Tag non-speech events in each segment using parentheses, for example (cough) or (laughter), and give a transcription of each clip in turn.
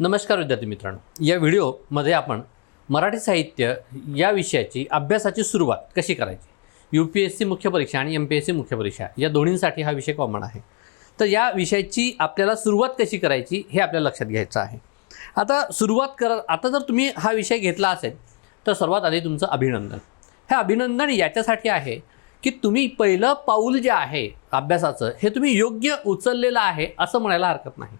नमस्कार विद्यार्थी मित्रांनो. या व्हिडिओमध्ये आपण मराठी साहित्य या विषयाची अभ्यासाची सुरुवात कशी करायची? यू पी एस सी मुख्य परीक्षा आणि एम पी एस सी मुख्य परीक्षा या दोन्हींसाठी हा विषय कॉमन आहे. तर या विषयाची आपल्याला सुरुवात कशी करायची हे आपल्याला लक्षात घ्यायचं आहे. आता सुरुवात कर आता जर तुम्ही हा विषय घेतला असेल तर सर्वात आधी तुमचं अभिनंदन. हे अभिनंदन याच्यासाठी आहे की तुम्ही पहिलं पाऊल जे आहे अभ्यासाचं हे तुम्ही योग्य उचललेलं आहे असं म्हणायला हरकत नाही.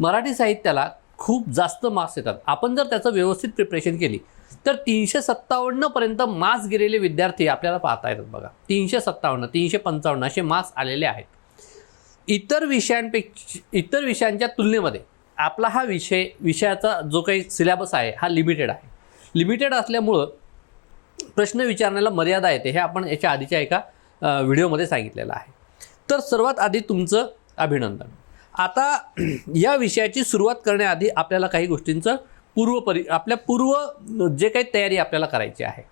मराठी साहित्याला खूप जास्त मार्क्स येतात. आपण जर त्याचं व्यवस्थित प्रिपरेशन केली तर तीनशे सत्तावन्नपर्यंत मार्क्स गेलेले विद्यार्थी आपल्याला पाहता येतात बघा. तीनशे सत्तावन्न तीनशे पंचावन्न असे मार्क्स आलेले आहेत. इतर विषयांपेक्षा इतर विषयांच्या तुलनेमध्ये आपला हा विषय विषयाचा जो काही सिलेबस आहे हा लिमिटेड आहे. लिमिटेड असल्यामुळं प्रश्न विचारण्याला मर्यादा येते हे आपण याच्या आधीच्या एका व्हिडिओमध्ये सांगितलेलं आहे. तर सर्वात आधी तुमचं अभिनंदन. आता (clears throat) या विषयाची सुरुवात करण्याआधी आपल्याला काही गोष्टींचं पूर्वपरी आपल्या पूर्व जे काही तयारी आपल्याला करायची आहे.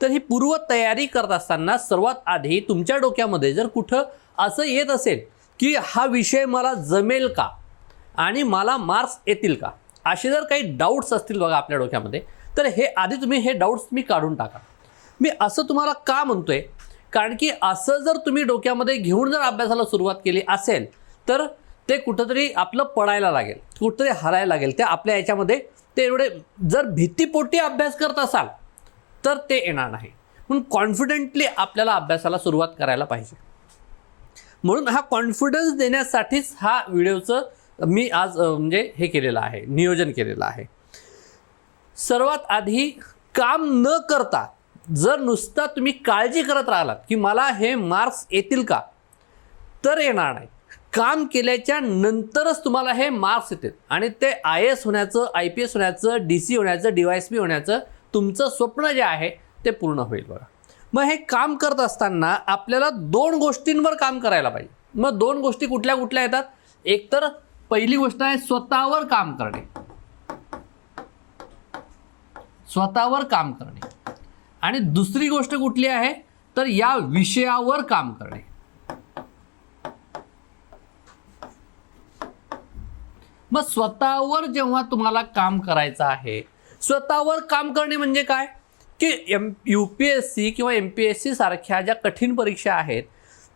तर ही पूर्व तयारी करत असताना सर्वात आधी तुमच्या डोक्यामध्ये जर कुठं असं येत असेल की हा विषय मला जमेल का आणि मला मार्क्स येतील का असे जर काही डाऊट्स असतील बघा आपल्या डोक्यामध्ये तर हे आधी तुम्ही हे डाऊट्स मी काढून टाका. मी असं तुम्हाला का म्हणतोय? कारण की असं जर तुम्ही डोक्यामध्ये घेऊन जर अभ्यासाला सुरुवात केली असेल तर ते कुठंतरी आपलं पडायला लागेल कुठंतरी हरायला लागेल. ते आपल्या याच्यामध्ये ते एवढे जर भीतीपोटी अभ्यास करत असाल तर ते येणार नाही. म्हणून कॉन्फिडेंटली आपल्याला अभ्यासाला सुरुवात करायला पाहिजे. म्हणून हा कॉन्फिडन्स देण्यासाठीच हा व्हिडिओचं मी आज म्हणजे हे केलेलं आहे नियोजन केलेलं आहे. सर्वात आधी काम न करता जर नुसता तुम्ही काळजी करत राहिलात की मला हे मार्क्स येतील का तर येणार नाही. काम केल्याच्या नंतरच तुम्हाला हे मार्क्स येतील. आणि ते आय एस होण्याचं आय पी एस होण्याचं डी सी होण्याचं डी वाय एस पी होण्याचं तुमचं स्वप्न जे आहे ते पूर्ण होईल बघा. मग हे काम करत असताना आपल्याला दोन गोष्टींवर काम करायला पाहिजे. मग दोन गोष्टी कुठल्या कुठल्या येतात? एक तर पहिली गोष्ट आहे स्वतःवर काम करणे. स्वतःवर काम करणे. आणि दुसरी गोष्ट कुठली आहे? तर या विषयावर काम करणे. मग स्वतःवर जेव्हा तुम्हाला काम करायचं आहे स्वतःवर काम करणे म्हणजे काय? की M U P S C किंवा एम पी एस सी सारख्या ज्या कठीण परीक्षा आहेत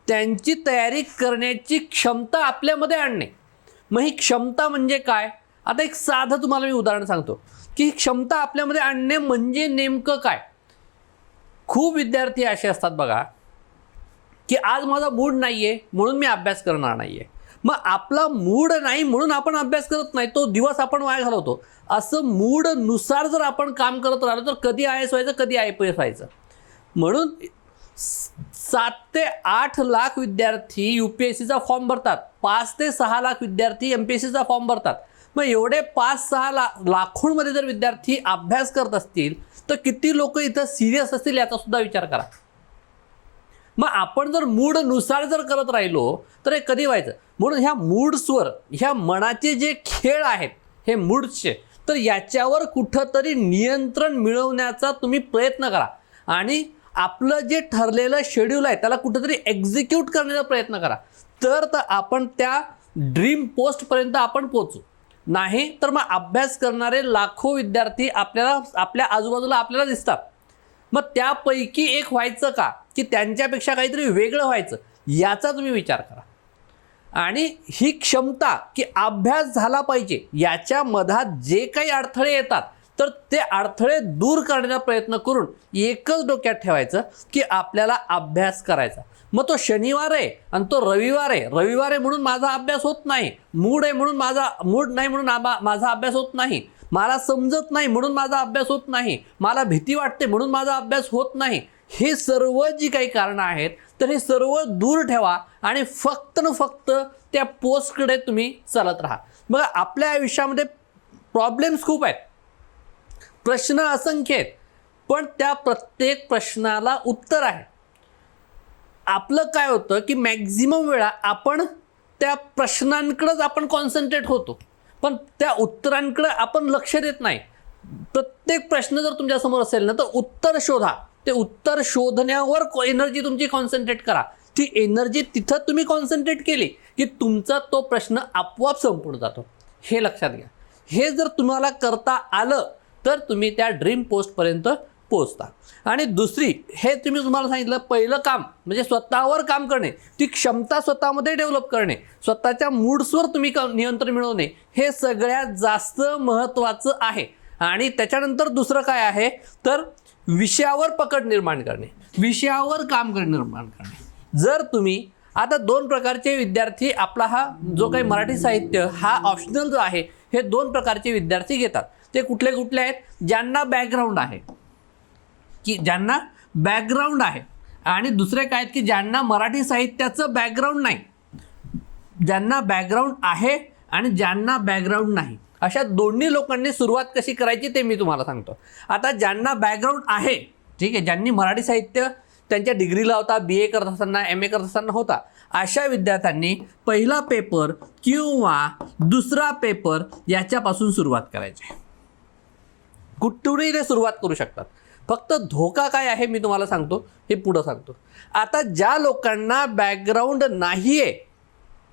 त्यांची तयारी करण्याची क्षमता आपल्यामध्ये आणणे. मग ही क्षमता म्हणजे काय? आता एक साधं तुम्हाला मी उदाहरण सांगतो की ही क्षमता आपल्यामध्ये आणणे म्हणजे नेमकं काय? खूप विद्यार्थी असे असतात बघा की आज माझा मूड नाही आहे म्हणून मी अभ्यास करणार नाही आहे मग आपला मूड नाही म्हणून आपण अभ्यास करत नाही तो दिवस आपण वाया घालवतो. असं मूडनुसार जर आपण काम करत राहिलो तर कधी आय एस व्हायचं कधी आय पी एस व्हायचं. म्हणून सात ते आठ लाख विद्यार्थी यू पी एस सीचा फॉर्म भरतात. पाच ते सहा लाख विद्यार्थी एम पी एस सीचा फॉर्म भरतात. मग एवढे पाच सहा ला लाखोंमध्ये जर विद्यार्थी अभ्यास करत असतील तर किती लोक इथं सिरियस असतील याचा सुद्धा विचार करा. मग आपण जर मूडनुसार जर करत राहिलो तर हे कधी व्हायचं? म्हणून ह्या मूड्सवर ह्या मनाचे जे खेळ आहेत हे मूड्सचे तर याच्यावर कुठंतरी नियंत्रण मिळवण्याचा तुम्ही प्रयत्न करा. आणि आपलं जे ठरलेलं शेड्यूल आहे त्याला कुठंतरी एक्झिक्यूट करण्याचा प्रयत्न करा. तर तर आपण त्या ड्रीम पोस्टपर्यंत आपण पोचू नाही तर मग अभ्यास करणारे लाखो विद्यार्थी आपल्याला आपल्या आजूबाजूला आपल्याला दिसतात. मग त्यापैकी एक व्हायचं का? की त्यांच्यापेक्षा काहीतरी वेगळं व्हायचं. याचा तुम्ही विचार करा. आणि ही क्षमता की अभ्यास झाला पाहिजे याच्या मधात जे काही अडथळे येतात तर ते अडथळे दूर करण्याचा प्रयत्न करून एकच डोक्यात ठेवायचं की आपल्याला अभ्यास करायचा. मग तो शनिवार आहे आणि तो रविवार आहे. रविवार आहे म्हणून माझा अभ्यास होत नाही. मूड आहे म्हणून माझा मूड नाही म्हणून आबा- माझा अभ्यास होत नाही. मला समजत नाही म्हणून माझा अभ्यास होत नाही. मला भीती वाटते म्हणून माझा अभ्यास होत नाही. हे सर्व जी काही कारणं आहेत तर हे सर्व दूर ठेवा आणि फक्त न फक्त त्या पोस्टकडे तुम्ही चालत राहा. मग आपल्या आयुष्यामध्ये प्रॉब्लेम्स खूप आहेत. प्रश्न असंख्य आहेत पण त्या प्रत्येक प्रश्नाला उत्तर आहे. आपलं काय होतं की मॅक्झिमम वेळा आपण त्या प्रश्नांकडंच आपण कॉन्सन्ट्रेट होतो. पण त्या उत्तरांकडं आपण लक्ष देत नाही. प्रत्येक प्रश्न जर तुमच्यासमोर असेल ना तर उत्तर शोधा. ते उत्तर शोधण्यावर एनर्जी तुमची कॉन्सन्ट्रेट करा. ती एनर्जी तिथं तुम्ही कॉन्सन्ट्रेट केली की तुमचा तो प्रश्न आपोआप संपून जातो. हे लक्षात घ्या. हे जर तुम्हाला करता आलं तर तुम्ही त्या ड्रीम पोस्टपर्यंत पोहोचता. आणि दुसरी हे तुम्ही तुम्हाला सांगितलं पहिलं काम म्हणजे स्वतःवर काम करणे ती क्षमता स्वतःमध्ये डेव्हलप करणे स्वतःच्या मूड्सवर तुम्ही नियंत्रण मिळवणे हे सगळ्यात जास्त महत्त्वाचं आहे. आणि त्याच्यानंतर दुसरं काय आहे? तर विषयावर पकड निर्माण करणे. विषयावर काम करणे निर्माण करणे. जर तुम्ही आता दोन प्रकारचे विद्यार्थी आपला हा जो काही मराठी साहित्य हा ऑप्शनल जो आहे हे दोन प्रकारचे विद्यार्थी घेतात. ते कुठले कुठले आहेत? ज्यांना बॅकग्राऊंड आहे. की ज्यांना बॅकग्राऊंड आहे. आणि दुसरे काय आहेत? की ज्यांना मराठी साहित्याचं बॅकग्राऊंड नाही. ज्यांना बॅकग्राऊंड आहे आणि ज्यांना बॅकग्राऊंड नाही. अशा दोन्ही लोकांनी सुरुवात कशी करायची ते मी तुम्हाला सांगतो. आता ज्यांना बॅकग्राऊंड आहे ठीक आहे ज्यांनी मराठी साहित्य त्यांच्या डिग्रीला होता बी ए करत असताना एम ए करत असताना होता अशा विद्यार्थ्यांनी पहिला पेपर किंवा दुसरा पेपर याच्यापासून सुरुवात करायची. कुठूनही ते सुरुवात करू शकतात. फक्त धोका काय आहे मी तुम्हाला सांगतो हे पुढं सांगतो. आता ज्या लोकांना बॅकग्राऊंड नाही आहे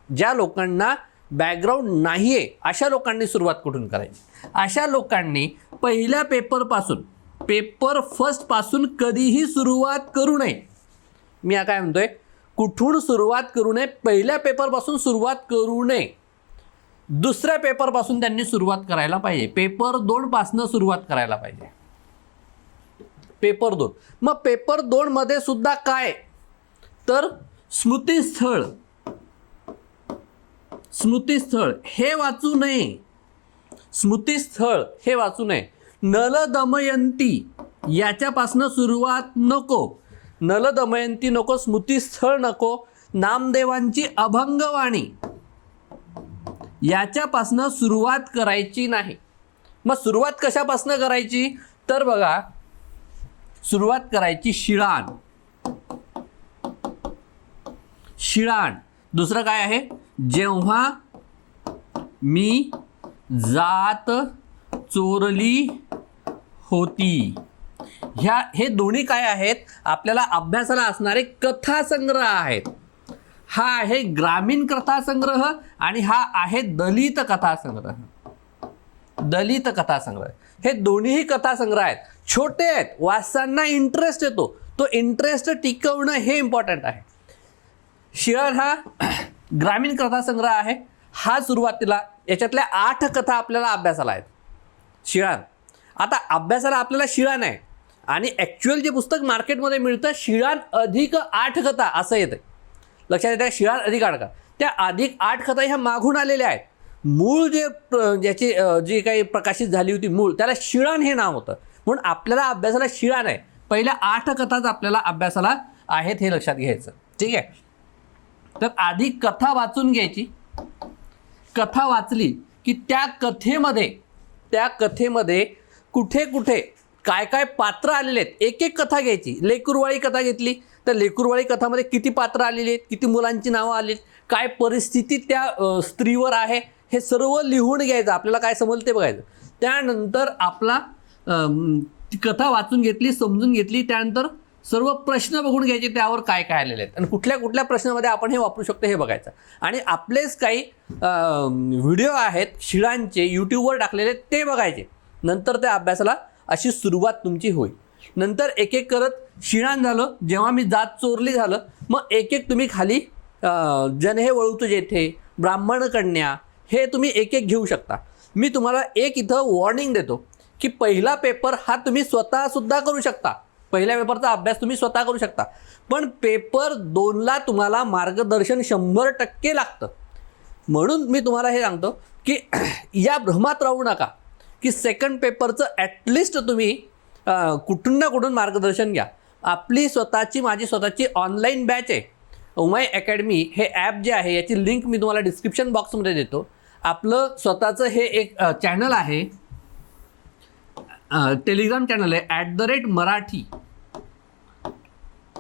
ज्या लोकांना बॅकग्राऊंड नाही आहे अशा लोकांनी सुरुवात कुठून करायची? अशा लोकांनी पहिल्या पेपरपासून पेपर फर्स्टपासून कधीही सुरुवात करू नये. मी आता काय म्हणतोय? कुठून सुरुवात करू नये? पहिल्या पेपरपासून सुरुवात करू नये. दुसऱ्या पेपरपासून त्यांनी सुरुवात करायला पाहिजे. पेपर दोनपासनं सुरुवात करायला पाहिजे. पेपर दोन. मग पेपर दोनमध्ये सुद्धा काय? तर स्मृतीस्थळ. स्मृतीस्थळ हे वाचू नये. स्मृतीस्थळ हे वाचू नये. नल दमयंती याच्यापासनं सुरुवात नको. नल दमयंती नको स्मृतीस्थळ नको नामदेवांची अभंगवाणी याच्यापासनं सुरुवात करायची नाही. मग सुरुवात कशापासनं करायची? तर बघा सुरुवात करायची शिळाण. शिळाण. दुसरं काय आहे? जेव्हा मी जात चोरली होती. ह्या हे दोन्ही काय आहेत? आपल्याला अभ्यासाला असणारे कथासंग्रह आहेत. हा आहे ग्रामीण कथासंग्रह आणि हा आहे दलित कथासंग्रह. दलित कथासंग्रह. हे दोन्हीही कथासंग्रह आहेत. छोटे आहेत. वाचताना इंटरेस्ट येतो. तो इंटरेस्ट टिकवणं हे इम्पॉर्टंट आहे. शिळण हा ग्रामीण कथासंग्रह आहे. हा सुरुवातीला याच्यातल्या आठ कथा आपल्याला अभ्यासाला आहेत. शिळान आता अभ्यासाला आपल्याला शिळान आहे आणि ॲक्च्युअल जे पुस्तक मार्केटमध्ये मिळतं शिळान अधिक आठ कथा असं येतं लक्षात येतं शिळान अधिक आठ कथा. त्या अधिक आठ कथा ह्या मागून आलेल्या आहेत. मूळ जे प्र- ज्याची जी काही प्रकाशित झाली होती मूळ त्याला शिळान हे नाव होतं. म्हणून आपल्याला अभ्यासाला शिळान आहे पहिल्या आठ कथाच आपल्याला अभ्यासाला आहेत हे लक्षात घ्यायचं. ठीक आहे? तर आधी कथा वाचून घ्यायची. कथा वाचली की त्या कथेमध्ये त्या कथेमध्ये कुठे कुठे काय काय पात्र आलेले आहेत एक एक कथा घ्यायची. लेकुरवाळी कथा घेतली तर लेकुरवाळी कथामध्ये किती पात्र आलेली आहेत किती मुलांची नावं आली आहेत काय परिस्थिती त्या स्त्रीवर आहे हे सर्व लिहून घ्यायचं. आपल्याला काय समजलं ते बघायचं. त्यानंतर आपला ती कथा वाचून घेतली समजून घेतली त्यानंतर सर्व प्रश्न बघून घ्यायचे त्यावर काय काय आलेले आहेत. आणि कुठल्या कुठल्या प्रश्नामध्ये आपण हे वापरू शकतो हे बघायचं. आणि आपलेच काही व्हिडिओ आहेत शिळांचे यूट्यूबवर टाकलेले ते बघायचे. नंतर त्या अभ्यासाला अशी सुरुवात तुमची होईल. नंतर एक एक करत शिळान झालं जेव्हा मी जात चोरली झालं मग एक एक तुम्ही खाली जन हे वळूत जेथे ब्राह्मण कन्या हे तुम्ही एक एक घेऊ शकता. मी तुम्हाला एक इथं वॉर्निंग देतो की पहिला पेपर हा तुम्ही स्वतःसुद्धा करू शकता. पहिल्या पेपरचा अभ्यास तुम्ही स्वतः करू शकता. पण पेपर दोनला तुम्हाला मार्गदर्शन शंभर टक्के लागतं. म्हणून मी तुम्हाला हे सांगतो की (clears throat) या भ्रमात राहू नका की सेकंड पेपरचं ॲटलिस्ट तुम्ही कुठून ना कुठून मार्गदर्शन घ्या. आपली स्वतःची माझी स्वतःची ऑनलाईन बॅच आहे. उमाय अकॅडमी हे ॲप जे आहे याची लिंक मी तुम्हाला डिस्क्रिप्शन बॉक्समध्ये देतो. आपलं स्वतःचं हे एक चॅनल आहे. टेलिग्राम चॅनल आहे at the rate Marathi.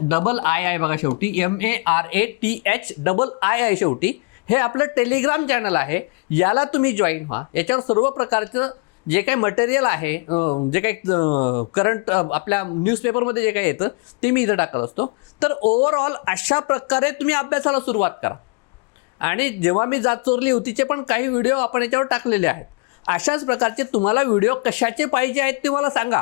Double I आहे बघा शेवटी M A R A T H double I आहे शेवटी. हे आपलं टेलिग्राम चॅनल आहे याला तुम्ही जॉईन व्हा. याच्यावर सर्व प्रकारचं जे काही मटेरियल आहे जे काही करंट आपल्या न्यूजपेपरमध्ये जे काही येतं ते मी इथं टाकत असतो. तर ओव्हरऑल अशा प्रकारे तुम्ही अभ्यासाला सुरुवात करा. आणि जेव्हा मी जात चोरली होतीचे पण काही व्हिडिओ आपण याच्यावर टाकलेले आहेत. अशाच प्रकारचे तुम्हाला व्हिडिओ कशाचे पाहिजे आहेत ते मला सांगा.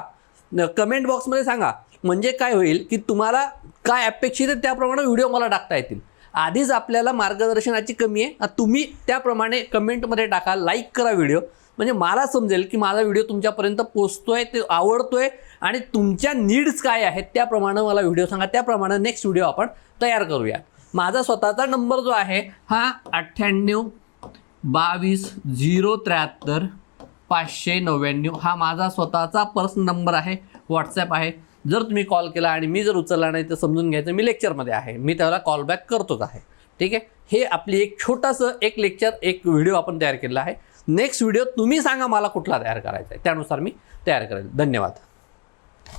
कमेंट बॉक्समध्ये सांगा. म्हणजे काय होईल की तुम्हाला काय अपेक्षित आहे त्याप्रमाणे व्हिडिओ मला टाकता येतील. आधीच आपल्याला मार्गदर्शनाची कमी आहे. तुम्ही त्याप्रमाणे कमेंटमध्ये टाका लाईक करा व्हिडिओ. म्हणजे मला समजेल की माझा व्हिडिओ तुमच्यापर्यंत पोचतो आहे ते आहे आणि तुमच्या नीड्स काय आहेत त्याप्रमाणे मला व्हिडिओ सांगा. त्याप्रमाणे नेक्स्ट व्हिडिओ आपण तयार करूया. माझा स्वतःचा नंबर जो आहे हा अठ्ठ्याण्णव बावीस झिरो त्र्याहत्तर पाचशे नव्याण्णव हा माझा स्वतःचा पर्सनल नंबर आहे व्हॉट्सॲप आहे. जर तुम्ही कॉल केला आणि मी जर उचलला नाही तर समजून घ्यायचं मी लेक्चरमध्ये आहे. मी त्याला कॉलबॅक करतोच आहे. ठीक आहे? हे आपली एक छोटंसं एक लेक्चर एक व्हिडिओ आपण तयार केलेला आहे. नेक्स्ट व्हिडिओ तुम्ही सांगा मला कुठला तयार करायचा आहे. त्यानुसार मी तयार करेल. धन्यवाद.